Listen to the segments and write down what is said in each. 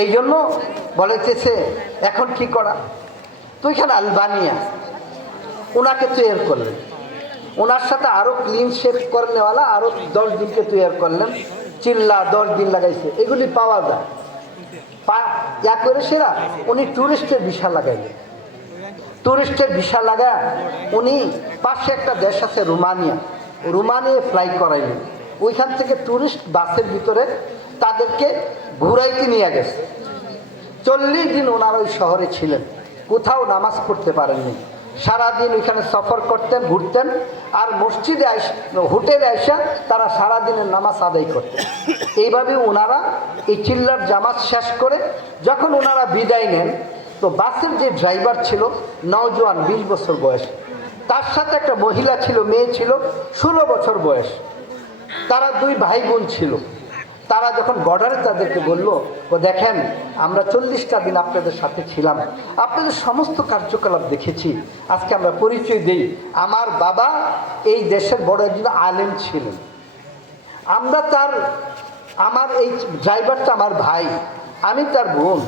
এই জন্য বলেছে এখন কি করা, তো এখানে আলবানিয়া ওনাকে তৈরি করলেন, ওনার সাথে আরো ক্লিন শেপ করেনেওয়ালা আরো 10 দিনকে তৈরি করলেন, চিল্লা 10 দিন লাগাইছে, এগুলি পাওয়া যায় করে সেরা উনি টুরিস্টের ভিসা লাগাইলেন। টুরিস্টের ভিসা লাগা উনি পাশে একটা দেশ আছে রোমানিয়া ফ্লাই করাইলেন, ওইখান থেকে টুরিস্ট বাসের ভিতরে তাদেরকে ঘুরাইতে নিয়ে গেছে। 40 দিন ওনারা ওই শহরে ছিলেন, কোথাও নামাজ পড়তে পারেননি, সারাদিন ওইখানে সফর করতেন, ঘুরতেন, আর মসজিদে হোটেলে আইসা তারা সারাদিনের নামাজ আদায় করতেন। এইভাবে ওনারা এই চিল্লার জামাত শেষ করে যখন ওনারা বিদায় নেন, তো বাসের যে ড্রাইভার ছিল নওজোয়ান 20 বছর বয়স, তার সাথে একটা মহিলা ছিল, মেয়ে ছিল 16 বছর বয়স, তারা 2 ভাই বোন ছিল। তারা যখন বর্ডারে তাদেরকে বলল, দেখেন আমরা 40টা দিন আপনাদের সাথে ছিলাম, আপনাদের সমস্ত কার্যকলাপ দেখেছি, আজকে আমরা পরিচয় দিই, আমার বাবা এই দেশের বড় একজন আলেম ছিলেন, আমার এই ড্রাইভারটা আমার ভাই, আমি তার বোন,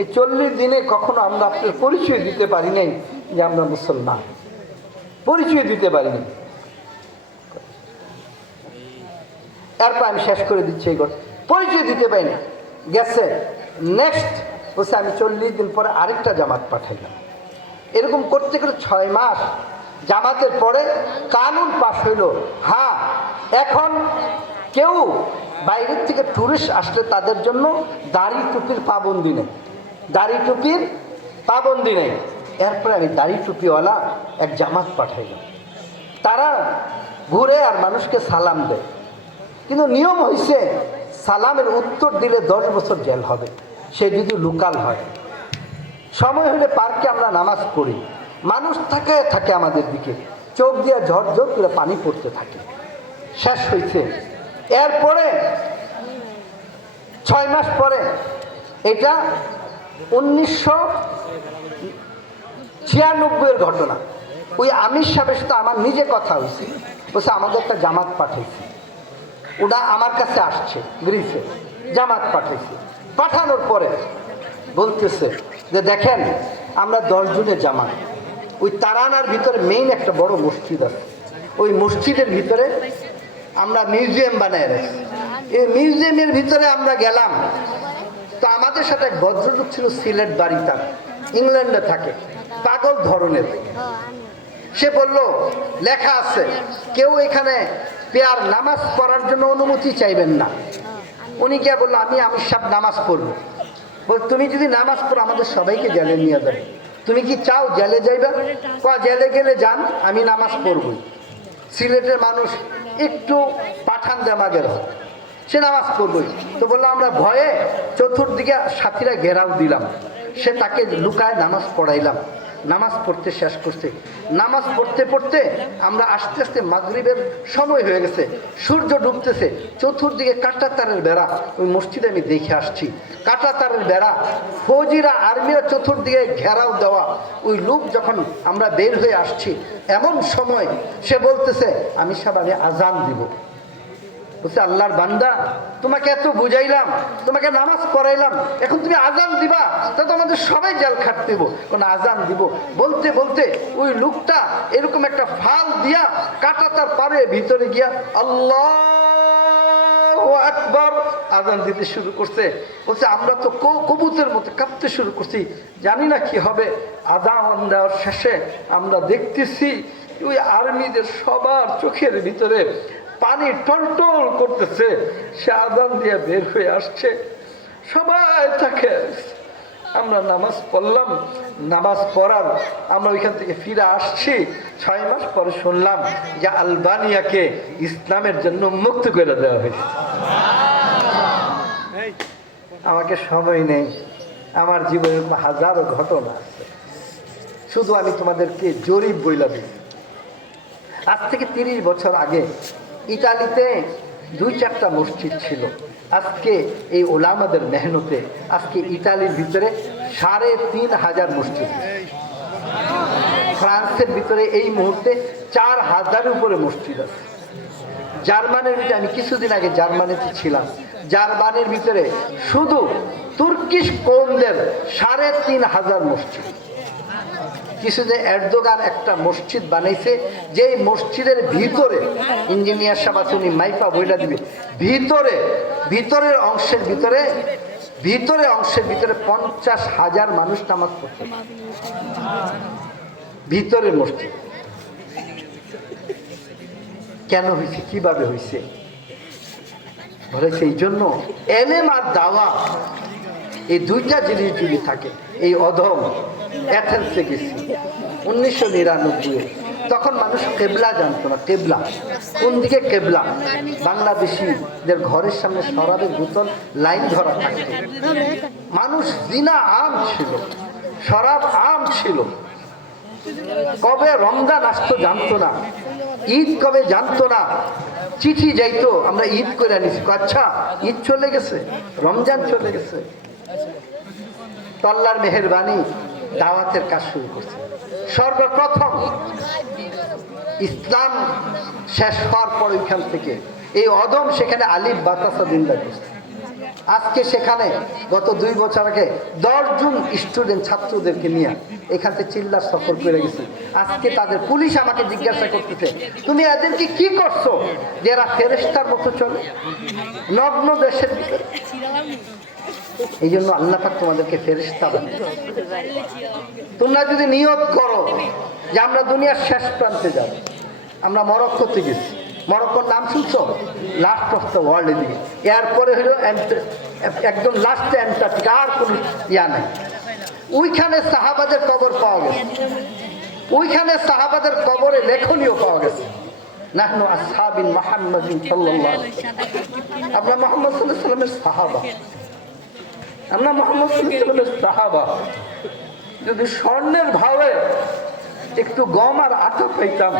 এই 40 দিনে কখনো আমরা আপনার পরিচয় দিতে পারি নাই যে আমরা মুসলমান, পরিচয় দিতে পারিনি। এরপর আমি শেষ করে দিচ্ছি, এই পরিচয় দিতে পারি না, গেছে নেক্সট বলছে আমি 40 দিন পরে আরেকটা জামাত পাঠাইলাম। এরকম করতে গেলে 6 মাস জামাতের পরে কানুন পাশ হইল, হ্যাঁ এখন কেউ বাইরের থেকে টুরিস্ট আসলে তাদের জন্য দাড়ি টুপির পাবন্দি নেই, দাড়ি টুপির পাবন্দি নেই। এরপরে আমি দাড়ি টুপিওয়ালা এক জামাত পাঠাইলাম, তারা ঘুরে আর মানুষকে সালাম দেয়, কিন্তু নিয়ম হয়েছে সালামের উত্তর দিলে 10 বছর জেল হবে, সে যদি লোকাল হয়। সময় হলে পার্কে আমরা নামাজ পড়ি, মানুষ থাকে আমাদের দিকে, চোখ দিয়ে ঝরঝর করে পানি পড়তে থাকে। শেষ হয়েছে, এরপরে 6 মাস পরে, এটা 1996-এর ঘটনা, ওই আমির সাহেবের সাথে আমার নিজে কথা হয়েছে, বলছে আমাদের একটা জামাত পাঠাইছে, ওরা আমার কাছে আসছে, গ্রিসে জামাত পাঠাইছে, পাঠানোর পরে বলতেছে যে দেখেন আমরা 10 জনের জামাত, ওই তারানার ভিতরে মেইন একটা বড় মসজিদ আছে, ওই মসজিদের ভিতরে আমরা মিউজিয়াম বানায় রাখছি, এই মিউজিয়ামের ভিতরে আমরা গেলাম, তো আমাদের সাথে এক ভদ্রলোক ছিল, সিলেট বাড়ি তার, ইংল্যান্ডে থাকে, পাগল ধরনের। সে বলল লেখা আছে কেউ এখানে পেয়ার নামাজ পড়ার জন্য অনুমতি চাইবেন না। উনি গিয়ে বললো আমি সব নামাজ পড়বো। বল তুমি যদি নামাজ পড়ো আমাদের সবাইকে জেলে নিয়ে যাবে, তুমি কি চাও জেলে যাইবা? জেলে গেলে যান, আমি নামাজ পড়বই। সিলেটের মানুষ একটু পাঠান দেমাগের হয়, সে নামাজ পড়বই। তো বললো আমরা ভয়ে চতুর্দিকে সাথীরা ঘেরাও দিলাম, সে তাকে লুকায় নামাজ পড়াইলাম, নামাজ পড়তে শেষ করছে। নামাজ পড়তে পড়তে আমরা আস্তে আস্তে মাগরিবের সময় হয়ে গেছে, সূর্য ডুবতেছে, চতুর্দিকে কাঁটা তারের বেড়া, ওই মসজিদে আমি দেখে আসছি, কাঁটা তারের বেড়া, ফৌজিরা আর্মিরা চতুর্দিকে ঘেরাও দেওয়া। ওই লোক যখন আমরা বের হয়ে আসছি, এমন সময় সে বলতেছে আমি আজান দিব। বলছে আল্লাহর বান্দা, তোমাকে এত বুঝাইলাম, তোমাকে নামাজ পড়াইলাম, এখন তুমি আজান দিবা, তা তো আমাদের সবাই জেল খাটতে দেবো, কোন আজান দিব। বলতে বলতে ওই লোকটা এরকম একটা ফাল দিয়া কাটা তার পারে ভিতরে গিয়া আল্লাহু আকবার আজান দিতে শুরু করছে। বলছে আমরা তো কবুতের মতো কাঁপতে শুরু করছি, জানি না কি হবে। আজান দেওয়ার শেষে আমরা দেখতেছি ওই আর্মিদের সবার চোখের ভিতরে পানি টলটল করতেছে, সে আজান দিয়ে বের হয়ে আসছে, সবাই তাকে। আমরা নামাজ পড়লাম, নামাজ পড়ার আমরা ওইখান থেকে ফিরে আসছি। 6 মাস পরে শুনলাম যে আলবানিয়াকে ইসলামের জন্য মুক্ত করে দেওয়া হয়েছে। আমাকে সময় নেই, আমার জীবনে হাজারো ঘটনা আছে, শুধু আমি তোমাদেরকে জরিপ বইলা দিই। আজ থেকে 30 বছর আগে ইতালিতে 2-4টা মসজিদ ছিল, আজকে এই ওলামাদের মেহনতে আজকে ইতালির ভিতরে 3500 মসজিদ। ফ্রান্সের ভিতরে এই মুহূর্তে 4000-এর উপরে মসজিদ আছে। জার্মানির ভিতরে, আমি কিছুদিন আগে জার্মানিতে ছিলাম, জার্মানির ভিতরে শুধু তুর্কিশ কওমদের ৩,৫০০ মসজিদ। কিছুদিন এরদোগান একটা মসজিদ বানাইছে, যেই মসজিদের ভিতরে ইঞ্জিনিয়ার সাহেব উনি মাইফা বইলা দিবে, ভিতরের অংশের ভিতরে ৫০,০০০ মানুষ নামাজ পড়ছে ভিতরের মসজিদ। কেন হয়েছে, কিভাবে হয়েছে বলেছে? এই জন্য এলেম আর দাওয়া, এই দুইটা জিনিস যদি থাকে। এই অধম অ্যাথেন্সে গেছি 1999, তখন মানুষ কেবলা জানতো না। কেবলা কোন দিকে? কেবলা বাংলাদেশিদের ঘরের সামনে শরাবের বোতল লাইন ধরা থাকতো। মানুষ জিনা আম ছিল, শরাব আম ছিল। কবে রমজান আসতো জানতো না, ঈদ কবে জানতো না। চিঠি যাইতো, আমরা ঈদ করে আনিছি, আচ্ছা ঈদ চলে গেছে, রমজান চলে গেছে। আল্লাহর মেহেরবানি দাওয়াতের কাজ শুরু করছে। সর্বপ্রথম ইসলাম শেষ হওয়ার পর ওইখান থেকে এই অদম সেখানে আলিফ বাতাসা দিনদা করছে। আজকে সেখানে গত 2 বছর আগে 10 জন স্টুডেন্ট ছাত্রদেরকে নিয়ে এখান থেকে চিল্লার সফর করে গেছি। আজকে তাদের পুলিশ আমাকে জিজ্ঞাসা করতেছে, তুমি এদেরকে কি করছো যে এরা ফেরেশতার মতো চলে নগ্ন দেশের ভিতরে? এই জন্য আল্লাহ পাক তোমাদেরকে ফেরেশতা বানায়। তোমরা যদি নিয়ত করো যে আমরা দুনিয়ার শেষ প্রান্তে যাব, আমরা মরক্কোতে গেছি, মরক্কোর নাম শুনছো? লাস্ট অফ দ্য ওয়ার্ল্ড এদিকে, এরপরে হলো একদম লাস্টে অ্যান্টার্কটিকা, আর কোনো ইয়া নাই। ওইখানে সাহাবাদের কবর পাওয়া গেছে, ওইখানে সাহাবাদের কবরে লেখনীয় পাওয়া গেছে, নাহনু আসহাবিন মুহাম্মাদিন সাল্লাল্লাহু আলাইহি ওয়াসাল্লাম। আমরা মুহাম্মদ সাল্লাল্লাহু আলাইহি ওয়াসাল্লামের সাহাবা, আমরা মুহাম্মদ সাল্লাল্লাহু আলাইহি ওয়াসাল্লামের সাহাবা। যদি স্বর্ণের ভাবে একটু গম আর আটা পাইতাম,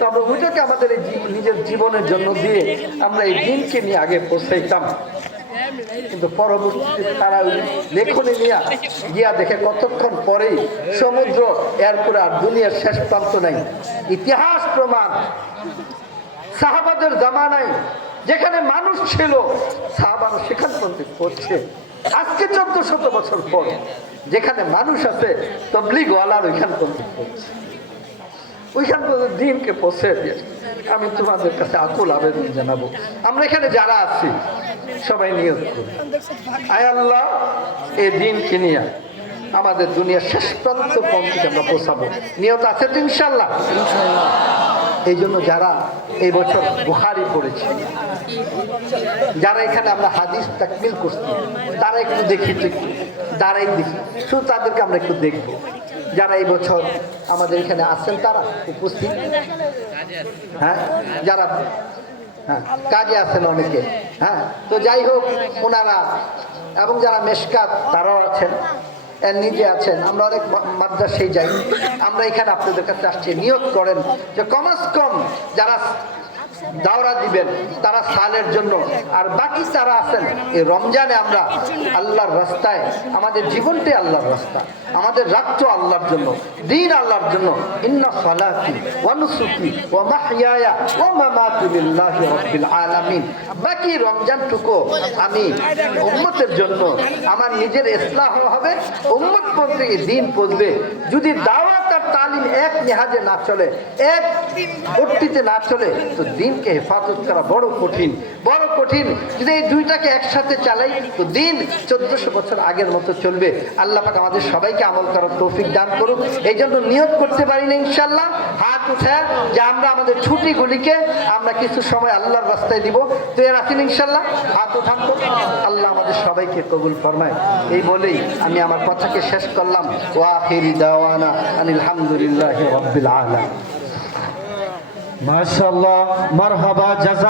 তবে ওইটাকে আমাদের এই নিজের জীবনের জন্য দিয়ে আমরা এই দিনকে নিয়ে আগে পৌঁছাইতাম। কিন্তু পরবর্তীতে তারা ওই লেখনী নিয়ে গিয়া দেখে কতক্ষণ পরেই সমুদ্র, এরপরে আর দুনিয়ার শেষ প্রান্ত নাই। ইতিহাস প্রমাণ, সাহাবাদের জামানায় যেখানে মানুষ ছিল সাহাবারা সেখান পর্যন্ত পড়ছে। আজকে 1400 বছর পর যেখানে মানুষ আছে তবলিগ ওয়ালার ওইখান পর্যন্ত পড়ছে, ওইখান পর্যন্ত দিনকে পৌঁছে দিয়েছে। আমি তোমাদের কাছে আকুল আবেদন জানাবো, আমরা এখানে যারা আছি সবাই নিয়ত করি, আয় আল্লাহ এই দিনকে নিয়ে আমাদের দুনিয়ার শেষ প্রান্ত পর্যন্ত আমরা পৌঁছাবো। নিয়ত আছে তো ইনশাল্লাহ? এই জন্য যারা এই বছর বুখারী পড়েছে, যারা এখানে আমরা হাদিস তাকমিল করছি, তারা একটু দেখি, তারাই দেখি, শুধু তাদেরকে আমরা একটু দেখবো। যারা এই বছর আমাদের এখানে আছেন তারা উপস্থিত, হ্যাঁ, যারা কাজে আছেন অনেকে, হ্যাঁ, তো যাই হোক ওনারা, এবং যারা মেশকাত তারাও আছেন, নিজে আছেন। আমরা অনেক মাদ্রাসায় যাই, আমরা এখানে আপনাদের কাছে আসছি, নিয়ত করেন যে কমাস কম যারা দাওরা দিবেন তারা সালের জন্য, আর বাকি যারা আছেন এই রমজানে আমরা আল্লাহর রাস্তায়, আমাদের জীবনটাই আল্লাহর রাস্তা, আমাদের রাত্র আল্লাহর জন্য, দিন আল্লাহর জন্য। ইন্না সালাতি ওয়া নুসুকি ওয়া মাহইয়ায়া ওয়া মামাতি লিল্লাহি রাব্বিল আলামিন। বাকি রমজানটুকু আমি উম্মতের জন্য, আমার নিজের ইসলাহ হবে, উম্মত পর্যন্ত দিন পৌঁছবে। যদি দাওয়াত আর তালিম এক নেহাজে না চলে, এক পট্টিতে না চলে, তো দিনকে হেফাজত করা বড় কঠিন, বড় কঠিন। যদি এই দুইটাকে একসাথে চালাই তো দিন 1400 বছর আগের মতো চলবে। আল্লাহ পাক আমাদের সবাইকে আমল করার তৌফিক দান করুক। এই জন্য নিয়ত করতে পারি না ইনশাল্লাহ, হাত উঠে যে আমরা আমাদের ছুটিগুলিকে আমরা কিছু সময় আল্লাহর রাস্তায় দিব। তো এর আছেন ইনশাল্লাহ, হাত উঠান তো। আল্লাহ আমাদের সবাইকে কবুল ফরমায়। এই বলেই আমি আমার কথাকে শেষ করলাম। ওয়া আখিরি দাওয়ানা আনিল হামদুলিল্লাহি রাব্বিল আলামিন। মাশাআল্লাহ, মারহাবা, জাযা